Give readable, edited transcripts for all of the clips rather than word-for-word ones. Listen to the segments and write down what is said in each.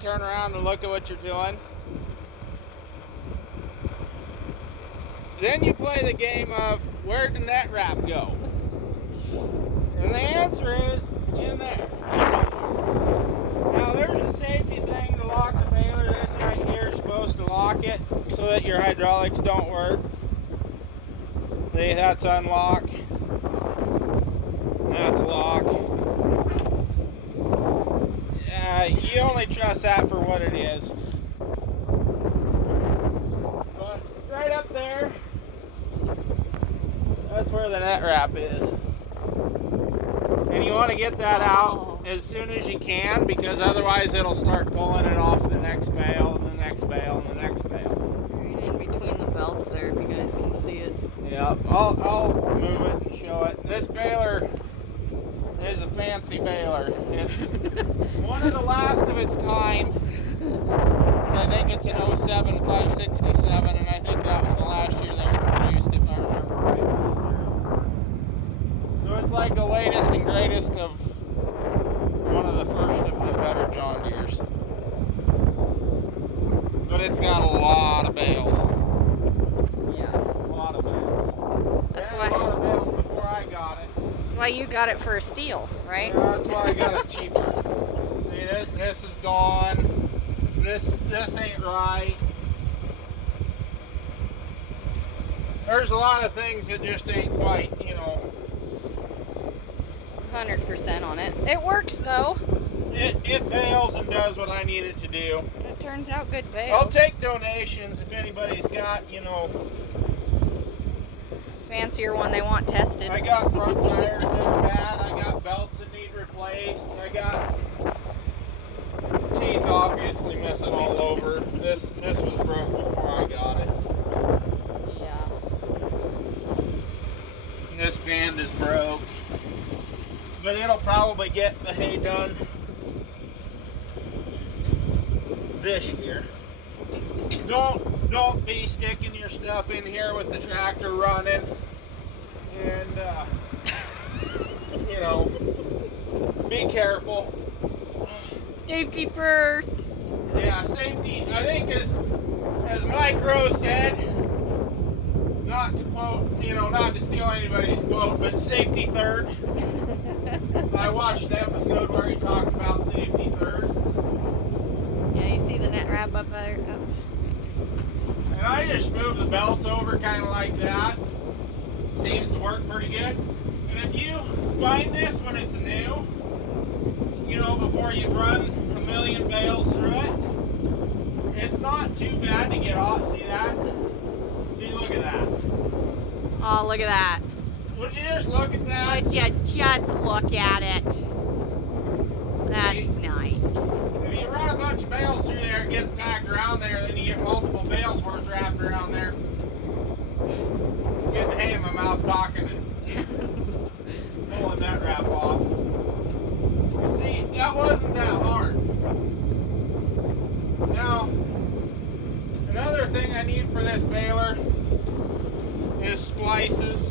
turn around and look at what you're doing. Then you play the game of, where'd the net wrap go? And the answer is in there somewhere. Now there's a safety thing to lock the baler. This right here is supposed to lock it so that your hydraulics don't work. See, that's unlock. That's lock. You only trust that for what it is. But right up there, that's where the net wrap is. And you want to get that out as soon as you can, because otherwise it'll start pulling it off the next bale and the next bale and the next bale. Right in between the belts there, if you guys can see it. Yeah, I'll move it and show it. This baler is a fancy baler. It's one of the last of its kind. So I think it's an 07 567, and I think that was the last year they were produced, if I remember right. So it's like the latest and greatest of one of the first of the better John Deeres. But it's got a lot of bales. Yeah. A lot of bales. That's and why. A lot of bales before I got it. That's why you got it for a steal, right? Yeah, that's why I got it cheaper. See, this is gone. This ain't right. There's a lot of things that just ain't quite, 100% on it. It works though. It bails and does what I need it to do. It turns out good bales. I'll take donations if anybody's got, fancier one they want tested. I got front tires that are bad. I got belts that need replaced. I got teeth obviously missing all over. This was broke before I got it. Yeah. This band is broke. But it'll probably get the hay done this year. Don't be sticking your stuff in here with the tractor running. And be careful. Safety first. Yeah, safety. I think as Mike Rose said, not to quote, not to steal anybody's quote, but safety third. I watched an episode where he talked about safety third. Yeah, you see the net wrap up there? And I just move the belts over kind of like that. Seems to work pretty good. And if you find this when it's new, before you've run a million bales through it, it's not too bad to get off. See that? See, look at that. Oh, look at that. Would you just look at that? Would you just look at it? That's nice. If you run a bunch of bales through there, it gets packed around there, then you get multiple bales worth wrapped around there. Getting hay in my mouth talking and pulling that wrap off. You see, that wasn't that hard. Now, another thing I need for this baler is splices.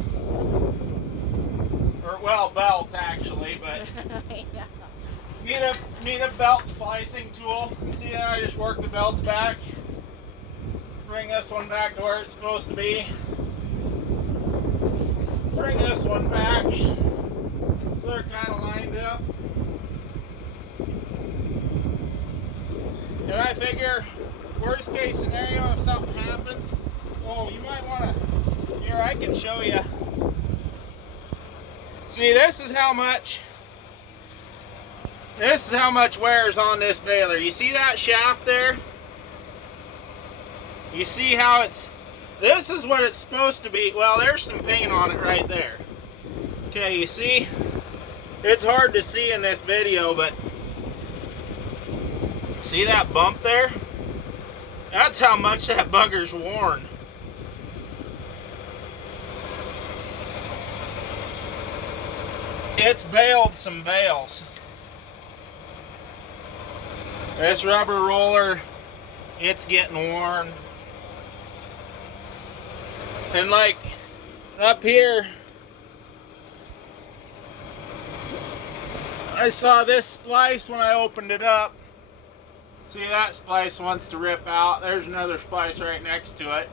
Belts actually, but need a belt splicing tool. You see how I just work the belts back? Bring this one back to where it's supposed to be. Bring this one back so they're kind of lined up. And I figure, worst case scenario, if something happens, you might want to, here I can show you. See, this is how much wear is on this baler. You see that shaft there? You see how this is what it's supposed to be. Well, there's some paint on it right there. Okay, you see? It's hard to see in this video, but see that bump there? That's how much that bugger's worn. It's baled some bales. This rubber roller, it's getting worn. And like up here, I saw this splice when I opened it up. See, that splice wants to rip out. There's another splice right next to it.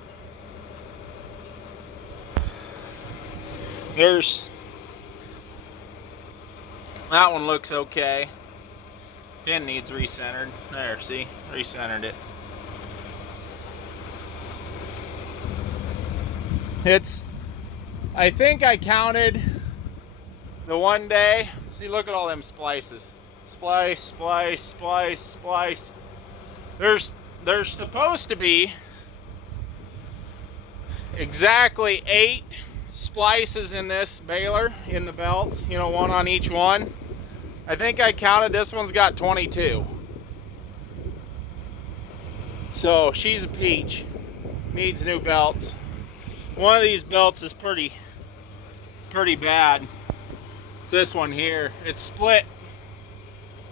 That one looks okay. Pin needs recentered. There, see? Recentered it. I think I counted the one day. See, look at all them splices. Splice, splice, splice, splice. There's supposed to be exactly 8 splices in this baler, in the belts, you know, one on each one. I think I counted, this one's got 22. So she's a peach, needs new belts. One of these belts is pretty bad. It's this one here. It's split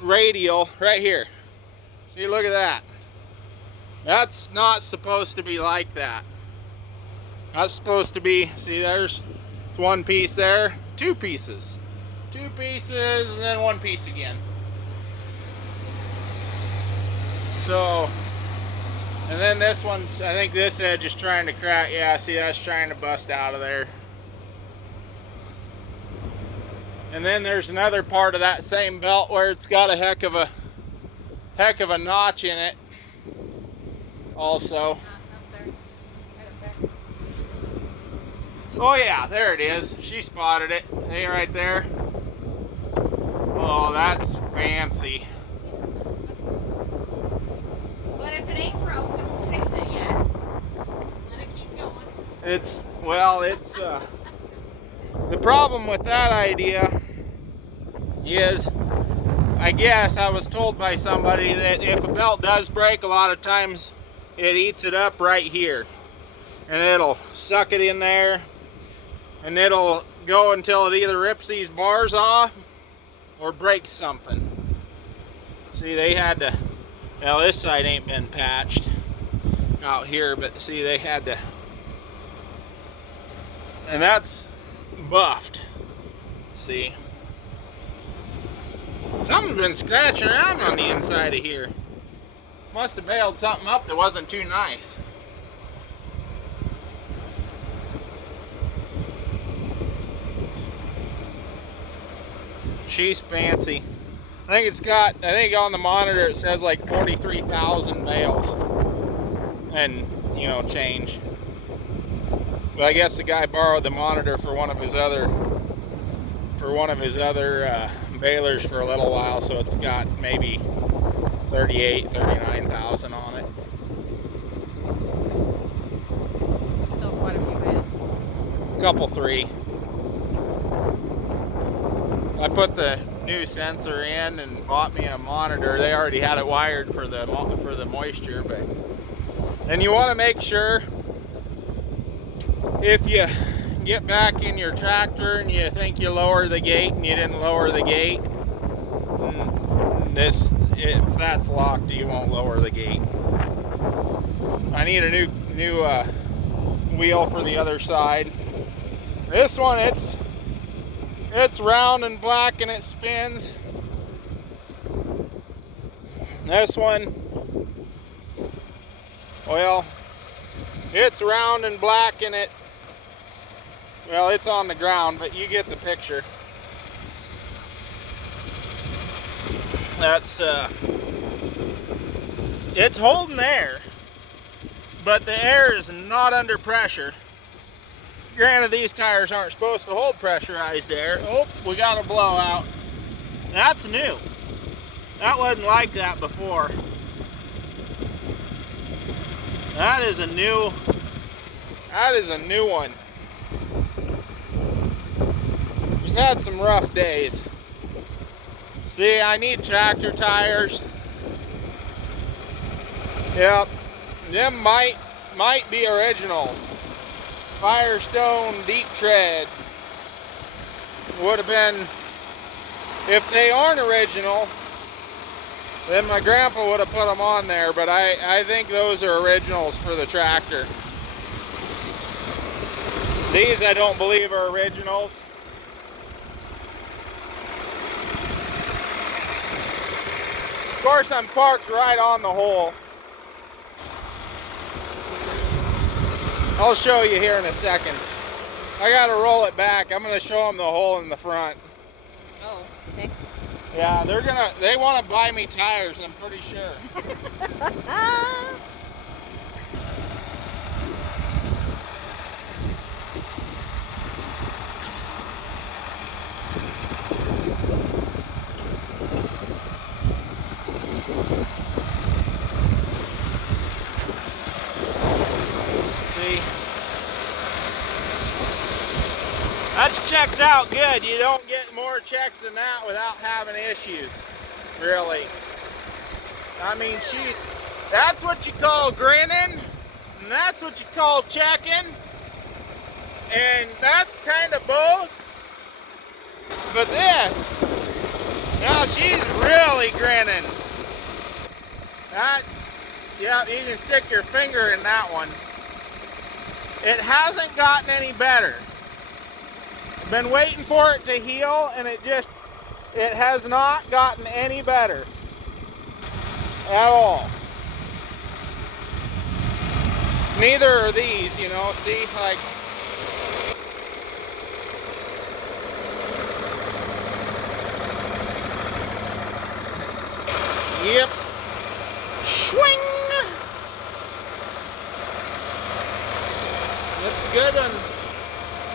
radial right here. See, look at that. That's not supposed to be like that. That's supposed to be, see, it's one piece there, 2 pieces. 2 pieces, and then 1 piece again. So, and then this one, I think this edge is trying to crack. Yeah, see, that's trying to bust out of there. And then there's another part of that same belt where it's got a heck of a notch in it also. Oh yeah, there it is. She spotted it. Hey, right there. Oh, that's fancy. But if it ain't broke, don't fix it yet. Let it keep going. The problem with that idea is, I guess I was told by somebody that if a belt does break, a lot of times it eats it up right here. And it'll suck it in there, and it'll go until it either rips these bars off or breaks something. See, they had to, well, this side ain't been patched out here, but see, they had to, and that's buffed. See, something's been scratching around on the inside of here. Must have bailed something up that wasn't too nice. She's fancy. I think on the monitor it says like 43,000 bales and, you know, change. But I guess the guy borrowed the monitor for one of his other balers for a little while, so it's got maybe 39,000 on it. Still quite a few bales. Couple 3. I put the new sensor in and bought me a monitor. They already had it wired for the moisture, but and you want to make sure if you get back in your tractor and you think you lower the gate and you didn't lower the gate, if that's locked, you won't lower the gate. I need a new wheel for the other side. This one, it's round and black and it spins. This one, well, it's round and black and it's on the ground, but you get the picture. That's, it's holding air, but the air is not under pressure. Granted, these tires aren't supposed to hold pressurized air. Oh, we got a blowout. That's new. That wasn't like that before. That is a new one. Just had some rough days. See, I need tractor tires. Yep, them might be original. Firestone Deep Tread would have been, if they aren't original, then my grandpa would have put them on there, but I think those are originals for the tractor. These I don't believe are originals. Of course, I'm parked right on the hole. I'll show you here in a second. I gotta roll it back. I'm gonna show them the hole in the front. Oh, okay. Yeah, they want to buy me tires, I'm pretty sure. See? That's checked out good. You don't get more checked than that without having issues, really. I mean, that's what you call grinning, and that's what you call checking, and that's kind of both. But this, now she's really grinning. Yeah, you can stick your finger in that one. It hasn't gotten any better. I've been waiting for it to heal, and it has not gotten any better at all. Neither are these, you know, see, like, yep, swing. It's a good one.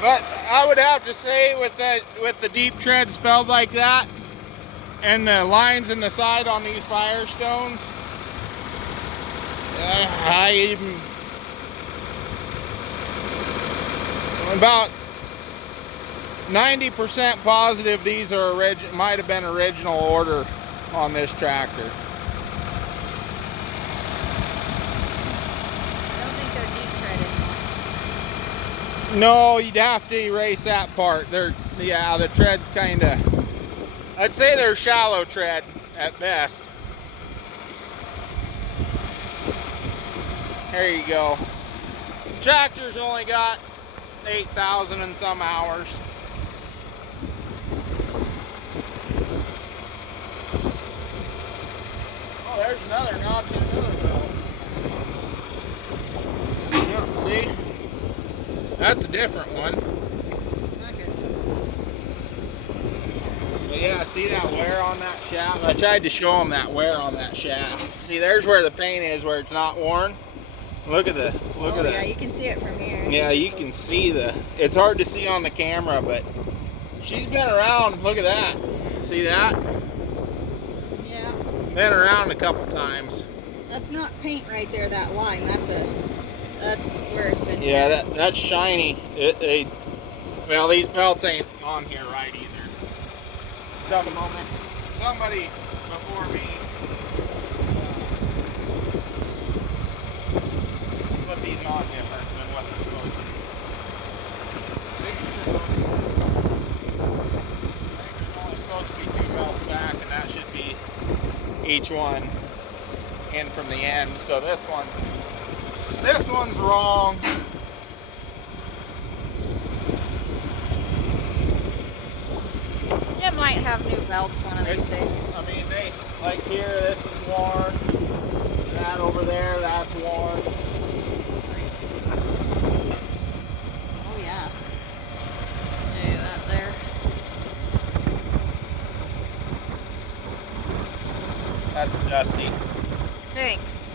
But I would have to say with the deep tread spelled like that and the lines in the side on these Firestones, I'm about 90% positive these are might have been original order on this tractor. No, you'd have to erase that part. Yeah, the tread's kind of, I'd say they're shallow tread at best. There you go. Tractor's only got 8,000 and some hours. Oh, there's another notch in another belt. Yep, see? That's a different one. Okay. But yeah, see that wear on that shaft? I tried to show them that wear on that shaft. See, there's where the paint is, where it's not worn. Look at the. Yeah, you can see it from here. Yeah, you can see it's hard to see on the camera, but she's been around. Look at that. See that? Yeah. Been around a couple times. That's not paint right there, that line. That's where it's been. Yeah, that's shiny. Well, these belts ain't on here right either. Somebody before me put these on different than what they're supposed to be. There's only supposed to be 2 belts back, and that should be each one in from the end. So this one's wrong. It might have new belts one of these days. I mean, like here, this is worn. That over there, that's worn. Oh yeah. Yeah, that there. That's dusty. Thanks.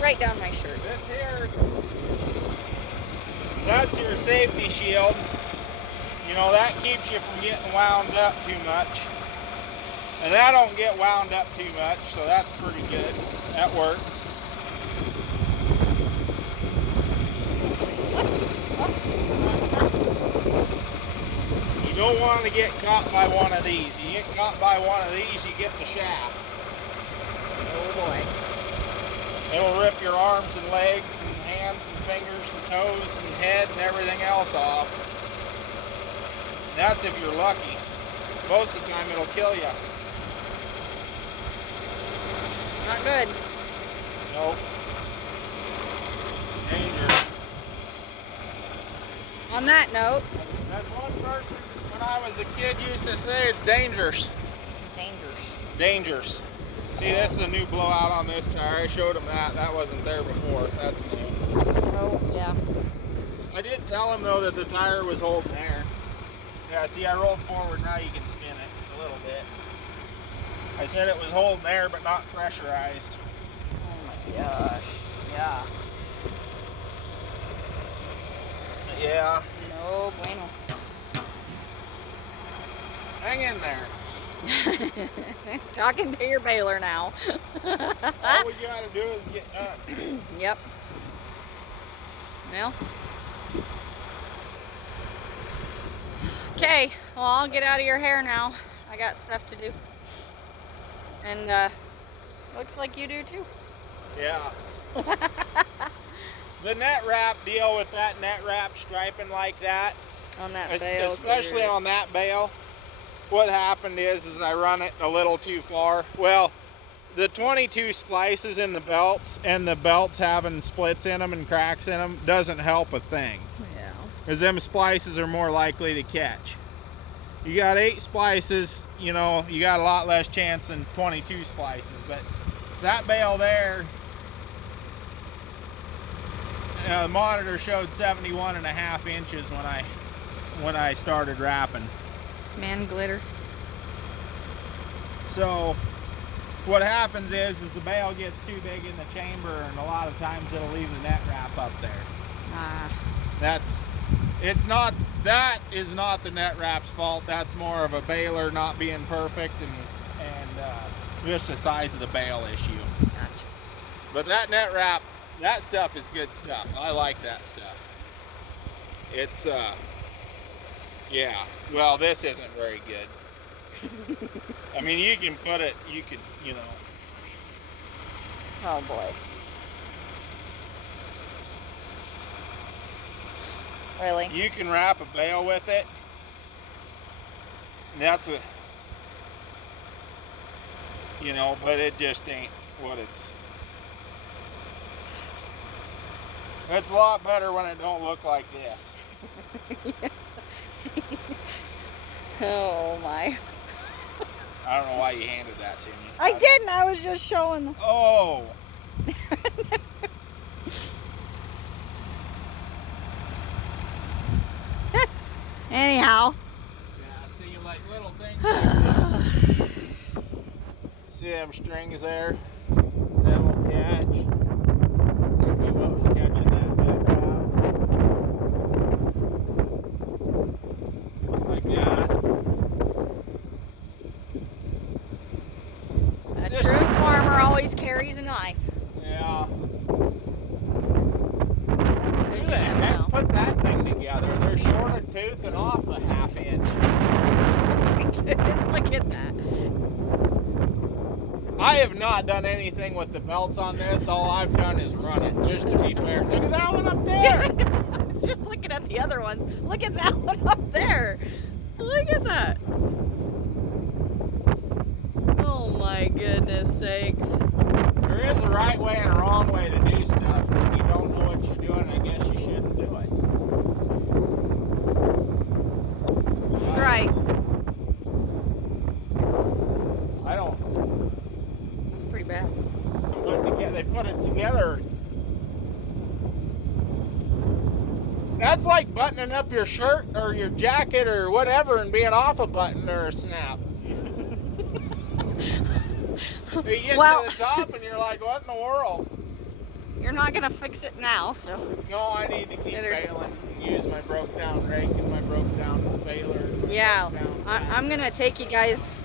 Right down my shirt. This here, that's your safety shield. You know, that keeps you from getting wound up too much. And I don't get wound up too much, so that's pretty good. That works. You don't want to get caught by one of these. You get caught by one of these, you get the shaft. Oh boy. It'll rip your arms and legs and hands and fingers and toes and head and everything else off. That's if you're lucky. Most of the time it'll kill you. Not good. Nope. Danger. On that note, As one person when I was a kid used to say, it's dangerous. Dangers. See, this is a new blowout on this tire. I showed him that. That wasn't there before. That's new. Oh, yeah. I did tell him, though, that the tire was holding air. Yeah, see, I rolled forward. Now you can spin it a little bit. I said it was holding air, but not pressurized. Oh, my gosh. Yeah. Yeah. No bueno. Hang in there. Talking to your baler now. All we gotta do is get done. Yep. Well. Okay. Well, I'll get out of your hair now. I got stuff to do. And looks like you do too. Yeah. The net wrap deal with that net wrap striping like that, On that bale. especially on that bale, what happened is I run it a little too far. Well, the 22 splices in the belts and the belts having splits in them and cracks in them doesn't help a thing. Yeah. Because them splices are more likely to catch. You got 8 splices, you know, you got a lot less chance than 22 splices. But that bale there, the monitor showed 71.5 inches when I started wrapping. Man glitter. So what happens is the bale gets too big in the chamber, and a lot of times it'll leave the net wrap up there. That is not the net wrap's fault. That's more of a baler not being perfect and just the size of the bale issue. Gotcha. But that net wrap, that stuff is good stuff. I like that stuff. It's yeah. Well, this isn't very good. I mean, you can put it, you could, you know. Oh boy. Really? You can wrap a bale with it. That's a, you know, but it just ain't what it's. It's a lot better when it don't look like this. Oh my. I don't know why you handed that to me. I didn't. I was just showing them. Oh. Anyhow. Yeah, see, like little things like this. See them strings there? That will catch. Maybe what was catching that net wrap. Like that. A true farmer always carries a knife. Yeah. Who You the never heck know. put that thing together? They're short of tooth and off a ½ inch. Oh my goodness, look at that. I have not done anything with the belts on this. All I've done is run it, just to be fair. Look at that one up there. I was just looking at the other ones. Look at that one up there. Look at that. Oh my goodness sakes. There is a right way and a wrong way to do stuff. And when you don't know what you're doing, I guess you shouldn't do it. That's right. I don't. That's pretty bad. They put it together. That's like buttoning up your shirt or your jacket or whatever and being off a button or a snap. You get to the top and you're like, what in the world? You're not going to fix it now, so. No, I need to keep bailing and use my broke down rake and my broke down baler. Yeah, I'm going to take you guys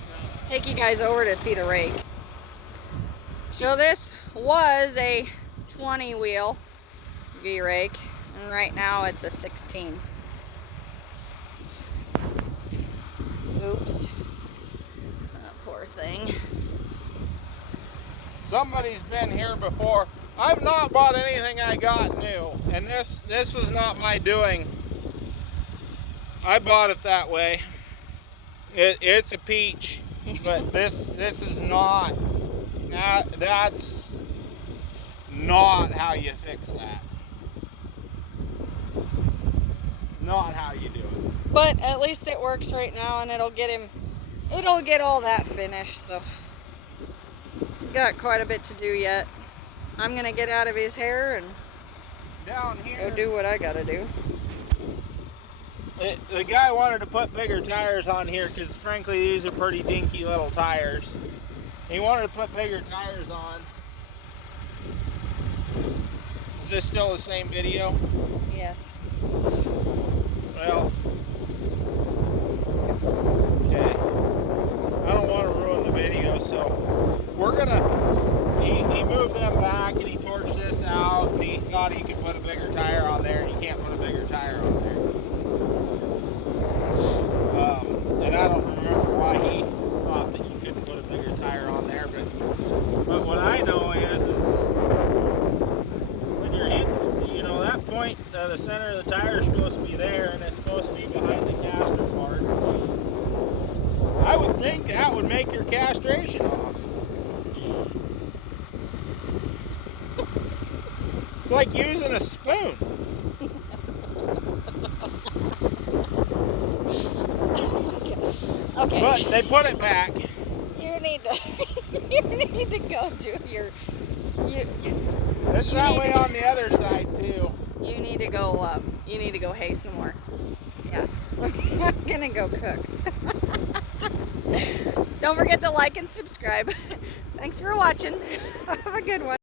over to see the rake. So this was a 20 wheel V-rake, and right now it's a 16. Oops. That poor thing. Somebody's been here before. I've not bought anything I got new, and this was not my doing. I bought it that way. It's a peach, but this is not. That's not how you fix that. Not how you do it. But at least it works right now, and it'll get him it'll get all that finished, so got quite a bit to do yet. I'm gonna get out of his hair and Down here, go do what I gotta do. the guy wanted to put bigger tires on here because frankly these are pretty dinky little tires. He wanted to put bigger tires on. Is this still the same video? Yes. Well, okay. I don't want to ruin the video, so we're gonna. He moved them back and he torched this out and he thought he could put a bigger tire on there, and you can't put a bigger tire on there. And I don't remember why he thought that you couldn't put a bigger tire on there, but what I know is when you're in, you know, that point, the center of the tire is supposed to be there, and it's supposed to be behind the caster part. I would think that would make your castration off. It's like using a spoon. Okay. But they put it back. You need to you need to go do your It's you that need way to- on the other side too. you need to go hay some more. Yeah. I'm gonna go cook. Don't forget to like and subscribe. Thanks for watching. Have a good one.